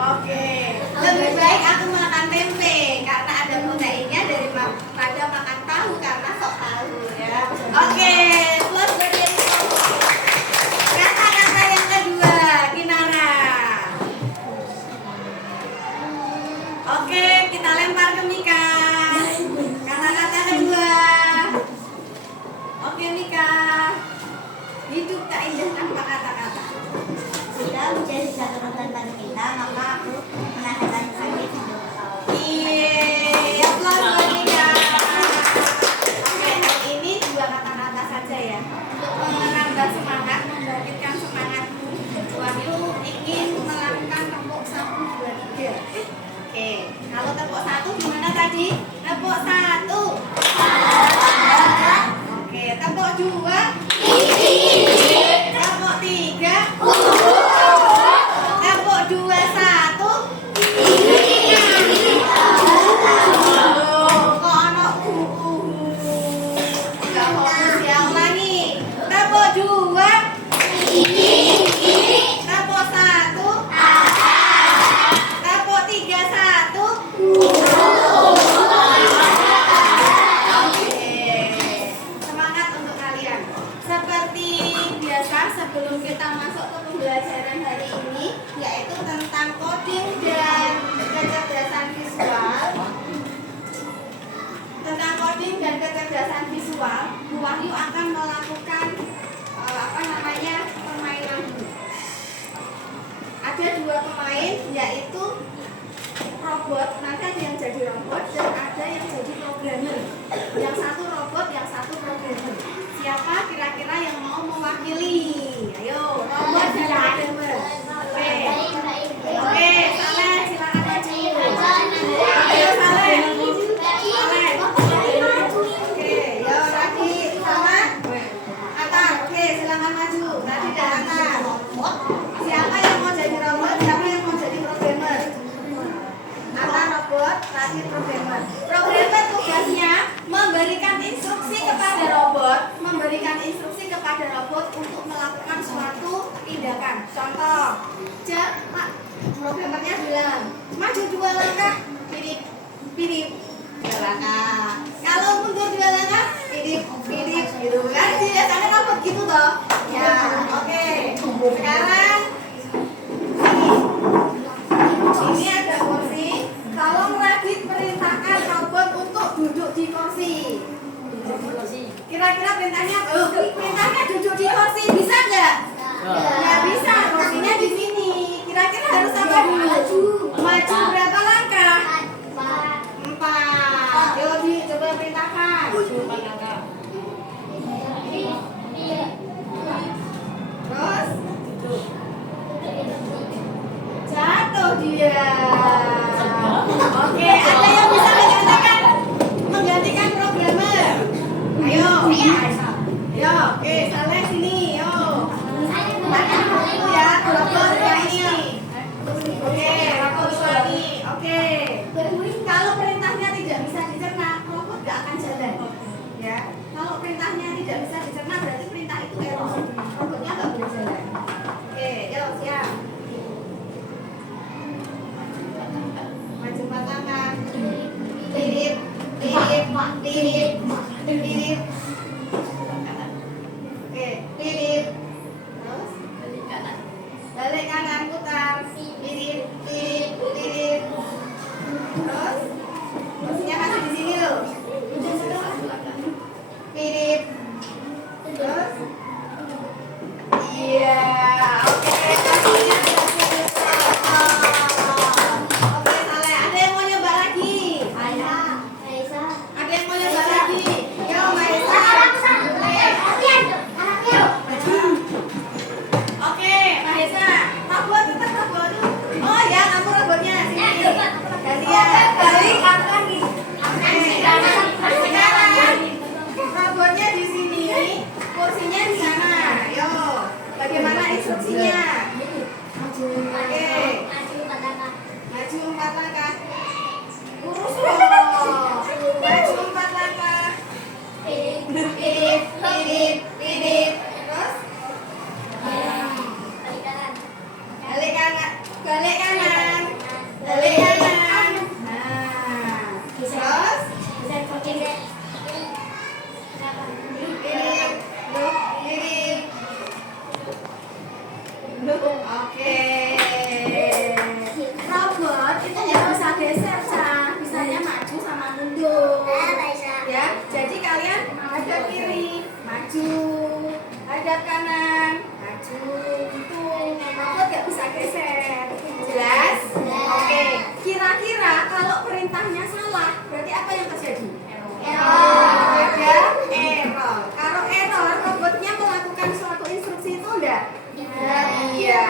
Oke, lebih baik aku makan tempe karena ada proteinnya daripada makan tahu karena sok tahu ya. Oke, plus bagi kata-kata yang kedua, Kinara. Oke, kita lempar ke Mika. Kata-kata kedua. Oke Mika. Hidup tak indah tanpa kata-kata. Jika menjadi satu tentang kita, maka aku menahan sakit hidup kau. Iya, aplaus buat Mika. Oke, hari ini dua kata-kata saja ya. Untuk menambah semangat, membangkitkan semangatmu. Wahyu ingin melakukan tepuk 1, 2, 3. Oke, kalau tepuk 1 gimana tadi? Tepuk 1. Oke, tepuk 2. Tepuk 3. Tepuk 2, 1. Kok anak nggak fokus ya, ulangi. Tepuk 2. Tepuk 1. Tepuk 3, 1. Oke, semangat untuk kalian. Seperti biasa sebelum kita masuk ke pembelajaran hari ini, yaitu tentang coding dan kecerdasan visual. Tentang coding dan kecerdasan visual, Bu Wahyu akan melakukan permainan dulu. Ada 2 pemain, yaitu robot, nanti ada yang jadi robot dan ada yang jadi programmer. Yang satu robot, yang satu programmer. Siapa kira-kira yang mau mewakili? Ayo, robot dan programmer. Oke, Saleh silakan maju. Ayo Saleh. Oke, yo Radi sama Atta. Oke, silakan maju. Radi dan Atta. Siapa yang mau jadi robot? Siapa yang mau jadi programmer? Atta robot, Radi programmer. Programmer tugasnya memberikan instruksi kepada robot untuk melakukan suatu tindakan. Contoh, programmernya bilang maju 2 langkah, pilih 2 langkah. Kalau mundur 2 langkah, pilih gitu kan? Biasanya robot gitu toh. Ya, oke. Sekarang ini ada kursi. Tolong Radit perintahkan robot untuk duduk di kursi. Kira-kira perintahnya apa? Perintahnya duduk di kursi, bisa nggak? Nggak bisa, kursinya di sini. Kira-kira harus apa dulu? Maju berapa langkah? 4. Yuk, coba perintahkan. Terus? Jatuh dia. Oke, ada yang bisa menggantikan programmer? Ayo. Yo, oke, Saleh sini, yo. Tangan dulu ya, robot ini. Oke, robot ini. Oke. Kalau perintahnya tidak bisa dicerna, robot nggak akan jalan. Ya, kalau perintahnya tidak bisa dicerna berarti perintah itu error. Robotnya nggak boleh jalan. Oke, yo siap. Maju 4 tangan. Tirip. Oke, tirip. Terus balik kanan putar. Tirip. Terus kursinya masih di sini loh. Tirip. Terus iya, oke, kursinya oke, Saleh, ada yang mau nyoba lagi? Ada yang mau nyoba lagi? Yo, Maisa. Itu robot nggak bisa geser. Jelas? Oke. Kira-kira kalau perintahnya salah, berarti apa yang terjadi? Ada error. Kalau error, robotnya melakukan suatu instruksi itu enggak? Iya.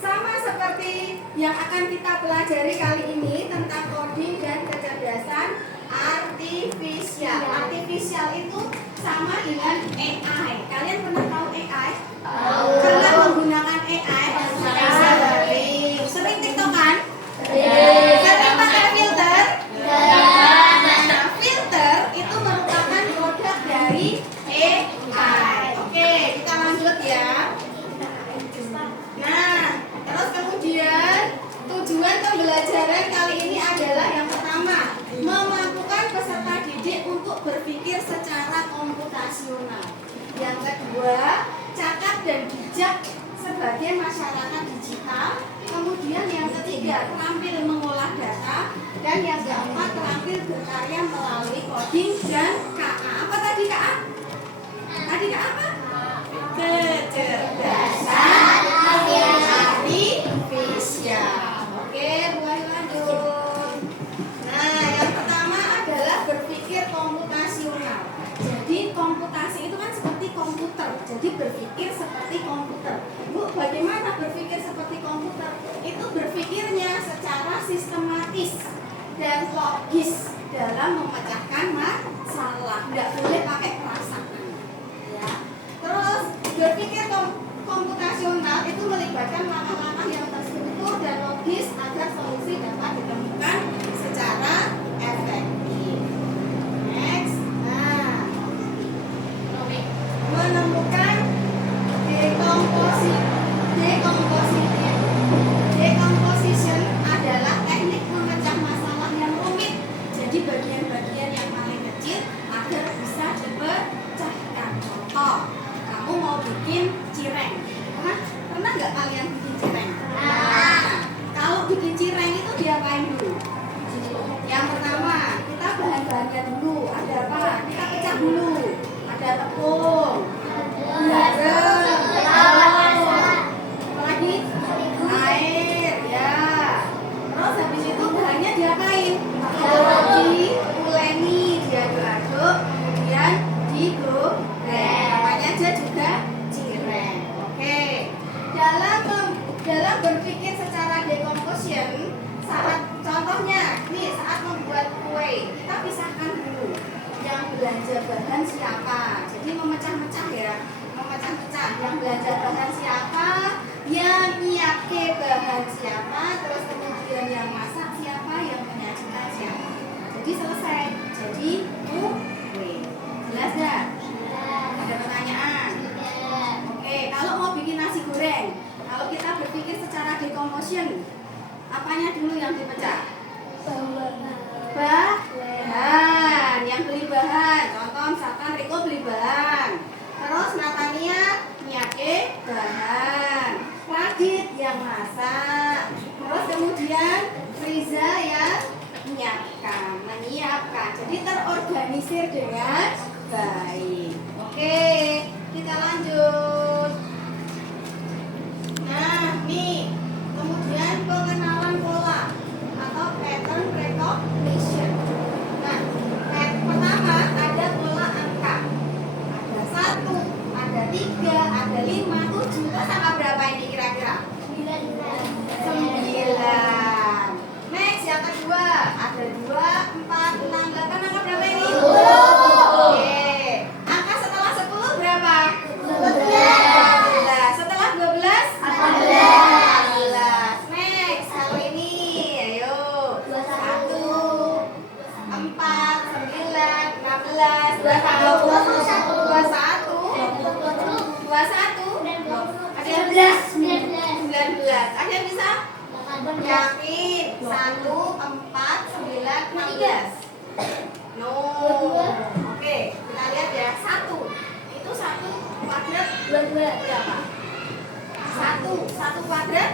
Sama seperti yang akan kita pelajari kali ini tentang coding dan kecerdasan artifisial. Artifisial itu sama dengan AI. Kalian pernah tahu AI? Pernah menggunakan AI? Sering. Sering TikTokan? Sering pakai filter? Nah, filter itu merupakan produk dari AI. Oke, kita lanjut ya. Nah, terus kemudian tujuan pembelajaran kali ini adalah yang pertama, memampukan peserta didik untuk berpikir secara komputasional. Yang kedua, cakap dan bijak sebagai masyarakat digital. Kemudian yang ketiga, terampil mengolah data. Dan yang keempat, terampil berkarya melalui coding dan KA. Apa tadi KA? Tadi KA apa? Kecerdasan artifisial. Oke, mulai lanjut. Nah, yang pertama adalah berpikir komputasional. Jadi komputasi itu kan seperti komputer. Jadi berpikir seperti komputer. Bu, bagaimana berpikir seperti komputer? Itu berpikirnya secara sistematis dan logis dalam memecahkan masalah. Nggak boleh pakai perasaan. Ya. Terus berpikir komputasional itu melibatkan langkah-langkah yang terstruktur dan logis agar solusi dapat ditemukan secara efektif. Next. Nah, menemukan decomposition adalah teknik memecah masalah yang rumit. Jadi bagian-bagian yang paling kecil agar bisa dipecahkan. Contoh, kamu mau bikin cireng. Pernah nggak kalian bikin cireng? Kalau bikin cireng itu diapain dulu? Yang pertama, kita bahan-bahannya dulu. Ada apa? Kita pecah dulu. Ada tepung, garam, apalagi air, ya. Terus habis itu bahannya diapain? Diuleni, diaduk-aduk, kemudian digoreng. Namanya aja juga cireng. Oke. Dalam berpikir secara decomposition, contohnya nih saat membuat kue, kita pisahkan dulu yang belanja bahan siapa. Jadi memecah-mecah ya, memecah-mecah. Yang belanja bahan siapa, yang nyiapke bahan siapa, terus kemudian yang masak siapa, yang menyajikan siapa. Jadi selesai. Jadi kue. Jelas nggak? Ada pertanyaan? Oke, kalau mau bikin nasi goreng, kalau kita berpikir secara decomposition, apanya dulu yang dipecah? Bahan. Yang beli bahan, contoh misalkan Riko beli bahan, terus Natania nyiapke bahan, Radit yang masak, terus kemudian Riza yang menyiapkan. Jadi terorganisir dengan baik. Oke, kita lanjut. Nah, nih, kemudian pengenalan pola atau pattern recognition. Nah, pertama ada pola angka. Ada 1, ada 3, ada 5, 7. Terus angka berapa ini kira-kira? 9. Next, yang kedua ada 2, 4, 6, 8. Angka berapa ini? 10. Oke. Angka setelah 10 berapa? 12. Setelah 12? 14. Next, kalau ini, ayo. 1, 4, 9, 16, 21. 21. Ada yang bisa? 19. Ada yang bisa? Yakin? 1, 4, 9, 16. No. Oke, kita lihat ya. 1. Itu 1 kuadrat berapa? 1 kuadrat.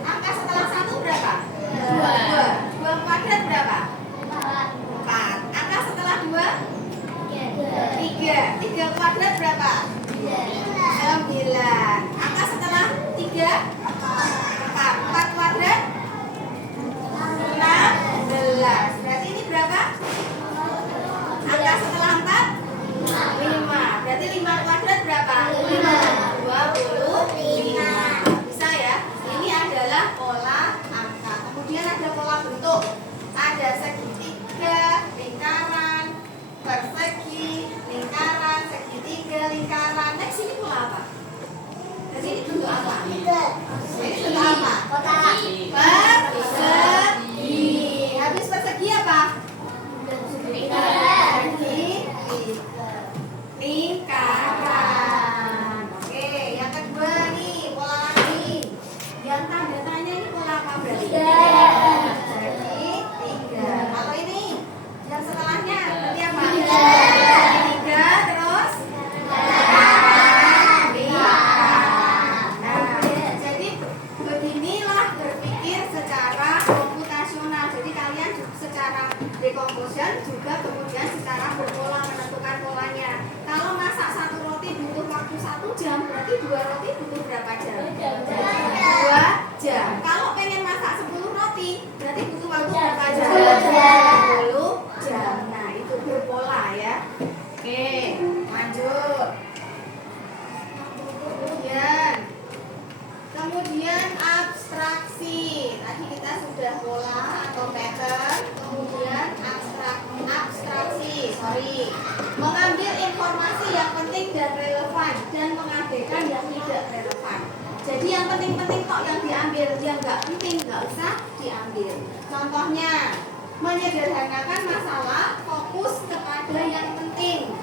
Angka setelah 1 berapa? 2. 2 kuadrat berapa? 4. Angka setelah 2? 3. 3 kuadrat berapa? 9. Angka Decomposition juga kemudian secara berpola menentukan polanya. Kalau masak satu roti butuh waktu 1 jam, berarti 2 roti butuh berapa jam? 2 jam. Kalau pengen masak 10 roti, berarti butuh waktu berapa jam? 10 jam. Nah, itu berpola ya. Oke, lanjut. Kemudian abstraksi. Tadi kita sudah pola atau pattern, kemudian abstraksi. Mengambil informasi yang penting dan relevan dan mengabaikan yang tidak relevan. Jadi yang penting-penting kok yang diambil, yang nggak penting nggak usah diambil. Contohnya, menyederhanakan masalah, fokus kepada yang penting.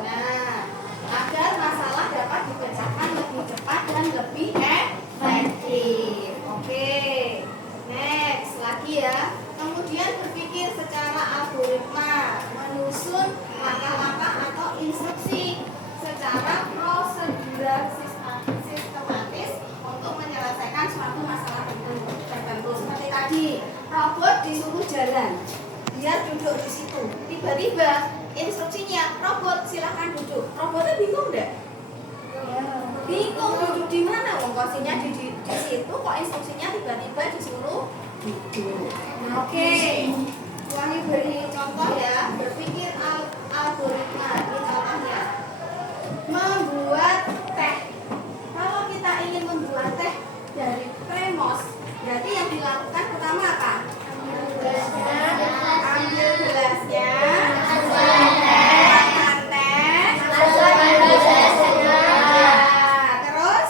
Nah, agar masalah dapat dipecahkan lebih cepat dan lebih efektif. Oke, next lagi ya. Kemudian berpikir secara algoritma, menyusun langkah-langkah atau instruksi secara prosedural sistematis untuk menyelesaikan suatu masalah tertentu. Seperti tadi, robot disuruh jalan, dia duduk di situ. Tiba-tiba instruksinya, robot silahkan duduk. Robotnya bingung enggak? Bingung duduk di mana? Posisinya di situ, kok instruksinya tiba-tiba disuruh duduk. Oke, Wahyu beri contoh ya. Berpikir algoritma. Ini contohnya. Membuat teh. Kalau kita ingin membuat teh dari kremos, berarti yang dilakukan pertama apa? Ambil gelasnya, buatkan teh, terus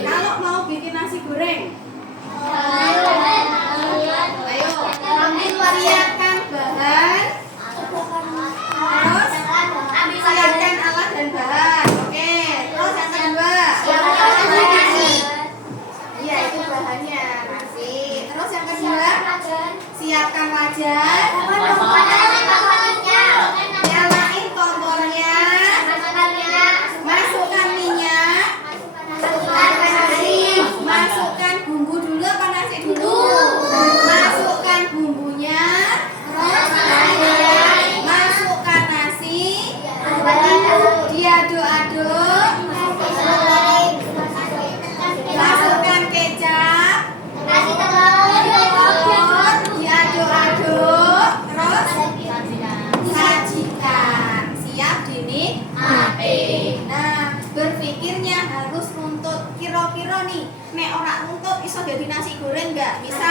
kalau mau bikin nasi goreng, ayo ambil variakan bahan, terus siapkan alat dan bahan. Oke, terus yang kedua, iya itu bahannya nasi. Terus yang kedua, siapkan wajan, nyalain kompornya, masukkan minyak, masukkan bumbu dulu apa nasi dulu? Masukkan bumbunya, masukkan nasi, diaduk-aduk, masukkan kecap, diaduk-aduk, terus sajikan, siap dinikmati. Nah, berpikirnya harus runtut. Kira-kira nih, nek ora runtut iso jadi nasi goreng nggak? Bisa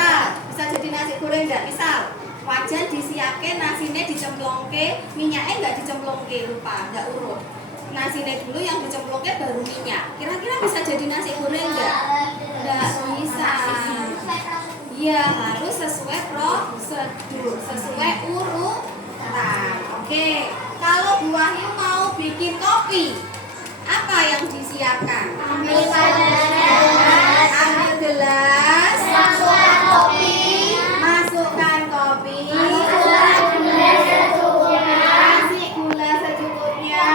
jadi nasi goreng nggak? Misal wajan disiapke, nasine dicemplongke, minyaknya nggak dicemplongke, lupa, nggak urut. Nasine dulu yang dicemplongke baru minyak. Kira-kira bisa jadi nasi goreng nggak? Nggak bisa. Iya, harus sesuai prosedur, sesuai urutan. Oke, kalau Bu Wahyu mau bikin kopi, apa yang disiapkan? Ambil gelas, masukkan kopi, kasih gula secukupnya,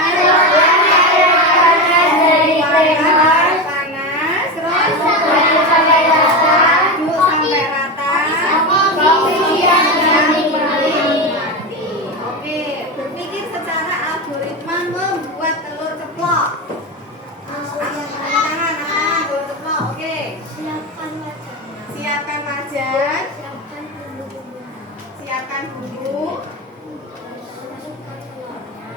panas, terus aduk sampai rata, kemudian dinikmati. Oke, berpikir secara algoritma membuat telur ceplok. Tangan, telur ceplok. Oke, siapkan wajan, siapkan bumbu,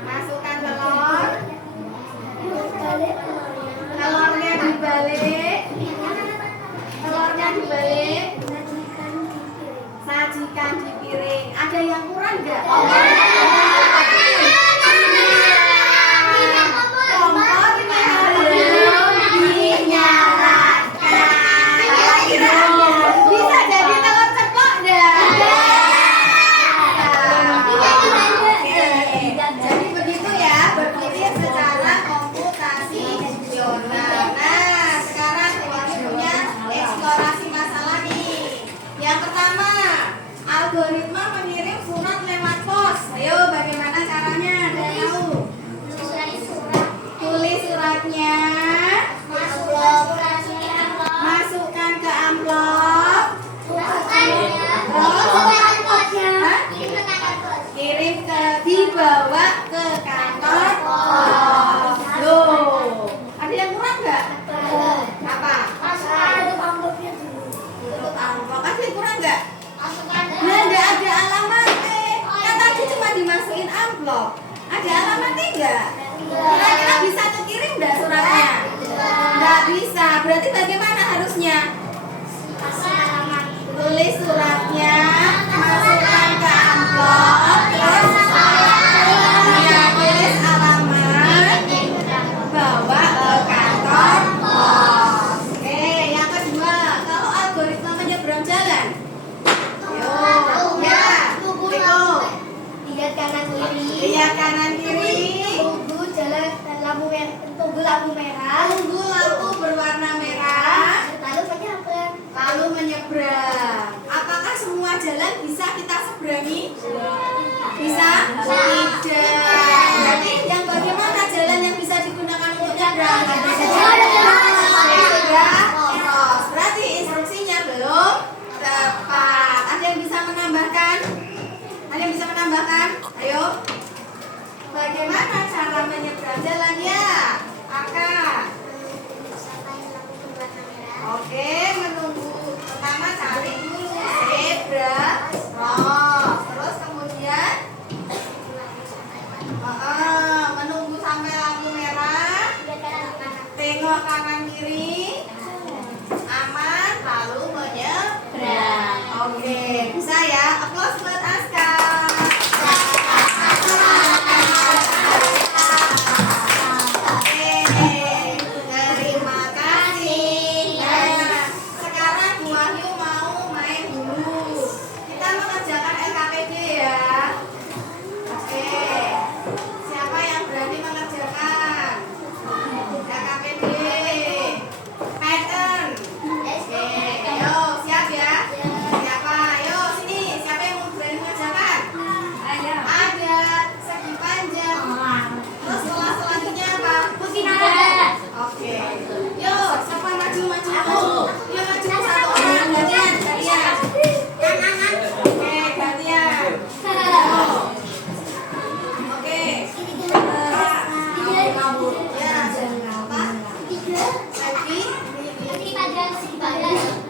masukkan telur, telurnya dibalik, sajikan di piring. Ada yang kurang nggak? Kompornya harus dinyalakan. Bisa jadi telur ceplok nggak? Jadi begitu ya, berpikir secara komputasional. Nah, sekarang punya eksplorasi masalah nih. Yang pertama, algoritma mengirim surat lewat pos. Ayo, bagaimana caranya? Ada yang tahu? Tulis suratnya, bawa ke kantor pos. Loh, ada yang kurang nggak? Apa? Tutup amplop. Ada yang kurang nggak? Nah, nggak ada alamatnya. Kan tadi cuma dimasukin amplop. Ada alamatnya nggak? Kira-kira bisa kekirim nggak suratnya? Nggak bisa. Berarti bagaimana harusnya? Tulis suratnya, masukkan ke amplop, terus ya, tulis alamat, bawa ke kantor pos. Oke, yang kedua, kalau algoritma menyeberang jalan, ya, Lihat kanan kiri. lihat kanan kiri, Tunggu jalan lampu merah. Tunggu lampu merah. tunggu lampu berwarna merah, Lalu menyeberang. lalu menyeberang. Apakah semua jalan bisa kita seberangi? Bisa? Tidak. Berarti yang bagaimana jalan yang bisa digunakan untuk nyebrang? Terus. Berarti instruksinya belum tepat. Ada yang bisa menambahkan? Ada yang bisa menambahkan? Ayo. Bagaimana cara menyeberang jalan ya? Kakak. Oke, menunggu. Pertama cari dulu zebra cross. Terus kemudian menunggu sampai lampu merah. Tengok kanan kiri. Aman, lalu menyeberang. Oke, bisa ya. Applause buat Aska. Oke, terima kasih. Nah, sekarang Bu Wahyu mau main dulu. Kita mengerjakan LKPD ya. Oke, siapa yang berani mengerjakan LKPD? Pattern. Oke, ayo siap ya. Siapa? Ayo sini. Siapa yang mau berani mengerjakan? Ada segi panjang. Terus selanjutnya apa? Oke. Yuk, siapa maju? Yuk maju satu orang gantian. Oke, gantian. Oke. Ya, apa? Lagi?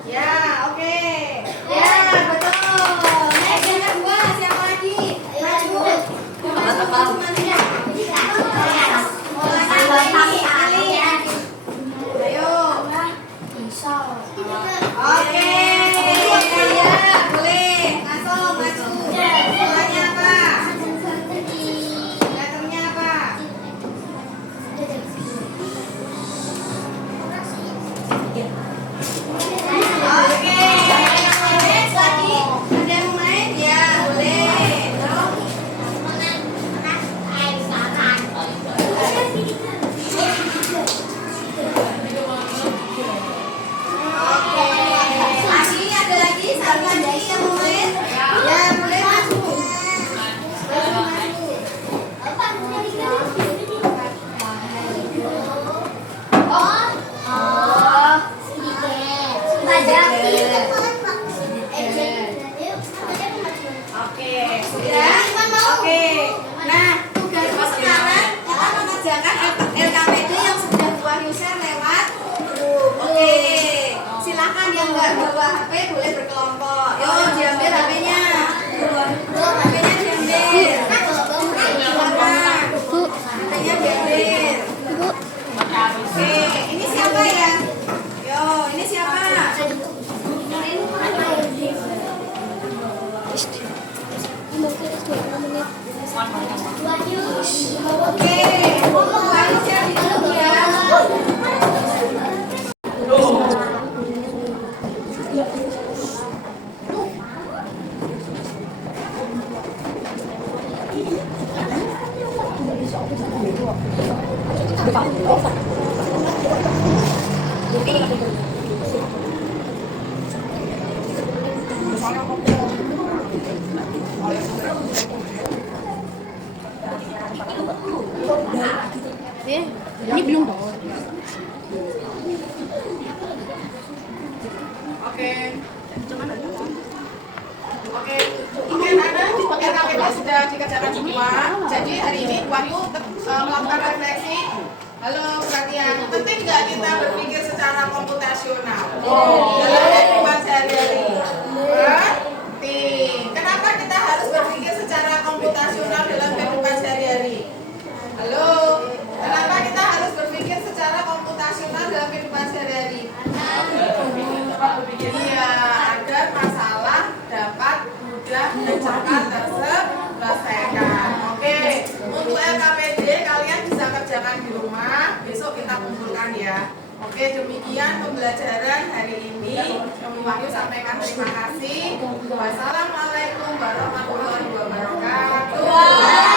Ya, oke. Ya, betul. Next yang kedua, siapa lagi? Maju. Maju. Mulai lagi. Ayo. Oke. Ya, boleh. Langsung maju. Mulanya apa? Letternya apa? Oke. Next lagi. Ada yang mau main? Ya, boleh. Oke. Masih ada lagi satu lagi yang mau main? Ya, boleh maju. Oke, sudah? Oke. Nah, tugasmu sekarang kita mengerjakan LKPD yang sudah Bu Wahyu share lewat grup. Oke. Silakan yang nggak bawa HP boleh berkelompok. Yo, diambil HP-nya. HP-nya diambil. Silakan. HP-nya diambil. Oke, ini siapa ya? Yo, ini siapa? Oke, Bu Wahyu share di grup ya. Ini belum. Oke. Oke, anak-anak, RKPD sudah dikerjakan semua. Jadi hari ini Wahyu melakukan refleksi. Halo, perhatian. Penting nggak kita berpikir secara komputasional dalam kehidupan sehari-hari? Penting. Kenapa kita harus berpikir secara komputasional dalam kehidupan sehari-hari? Halo, kenapa kita harus berpikir secara komputasional dalam kehidupan sehari-hari? Iya, agar masalah dapat mudah dan cepat terselesaikan. Oke, untuk LKPD kalian bisa kerjakan di rumah. Besok kita kumpulkan ya. Oke, demikian pembelajaran hari ini. Kami Wahyu sampaikan terima kasih. Wassalamualaikum warahmatullahi wabarakatuh.